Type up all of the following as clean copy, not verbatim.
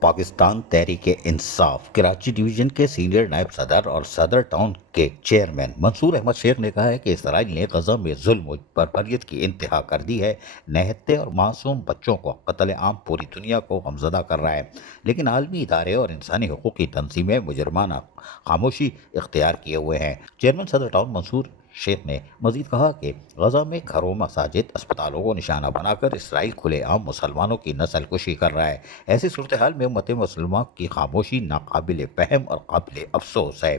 Pakistan Tehreek Insaf Karachi division کے senior نائب صدر اور صدر ٹاؤن کے چیئرمین منصور احمد شیخ نے کہا ہے کہ اسرائیل نے غزہ میں ظلم و بربریت کی انتہا کر دی ہے. نہتے اور معصوم بچوں کو قتل عام پوری دنیا کو غمزدہ کر رہا ہے، لیکن عالمی ادارے اور انسانی حقوق کی تنظیمیں مجرمانہ خاموشی اختیار کیے ہوئے ہیں. چیئرمین صدر ٹاؤن منصور شیخ نے مزید کہا کہ غزہ میں گھروں، مساجد، اسپتالوں کو نشانہ بنا کر اسرائیل کھلے عام مسلمانوں کی نسل کشی کر رہا ہے. ایسی صورتحال میں امت مسلمہ کی خاموشی ناقابل فہم اور قابل افسوس ہے.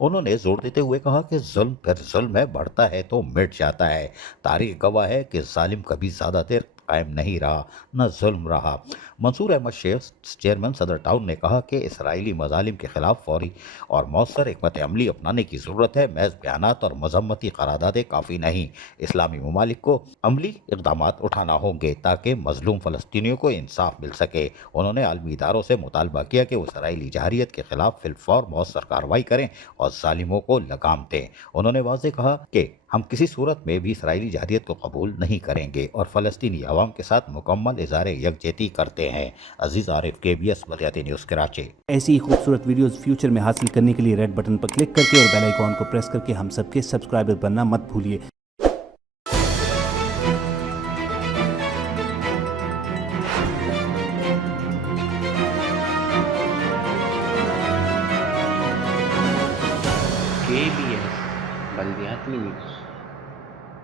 انہوں نے زور دیتے ہوئے کہا کہ ظلم پھر ظلم ہے، بڑھتا ہے تو مٹ جاتا ہے. تاریخ گواہ ہے کہ ظالم کبھی زیادہ دیر قائم نہیں رہا، نہ ظلم رہا. منصور احمد شیخ چیئرمین صدر ٹاؤن نے کہا کہ اسرائیلی مظالم کے خلاف فوری اور مؤثر حکمت عملی اپنانے کی ضرورت ہے. محض بیانات اور مذمتی قراردادیں کافی نہیں، اسلامی ممالک کو عملی اقدامات اٹھانا ہوں گے تاکہ مظلوم فلسطینیوں کو انصاف مل سکے. انہوں نے عالمی اداروں سے مطالبہ کیا کہ وہ اسرائیلی جارحیت کے خلاف فی الفور مؤثر کارروائی کریں اور ظالموں کو لگام دیں. انہوں نے واضح کہا کہ ہم کسی صورت میں بھی اسرائیلی جارحیت کو قبول نہیں کریں گے اور فلسطینی عوام کے ساتھ مکمل اظہار یکجہتی کرتے ہیں. عزیز عارف، KBS بلدیاتی نیوز کراچی. ایسی ہی خوبصورت ویڈیوز فیوچر میں حاصل کرنے کے لیے ریڈ بٹن پر کلک کر کے اور بیل آئیکن کو پریس کر کے ہم سب کے سبسکرائبر بننا مت بھولیے. KBS بلدیاتی نیوز.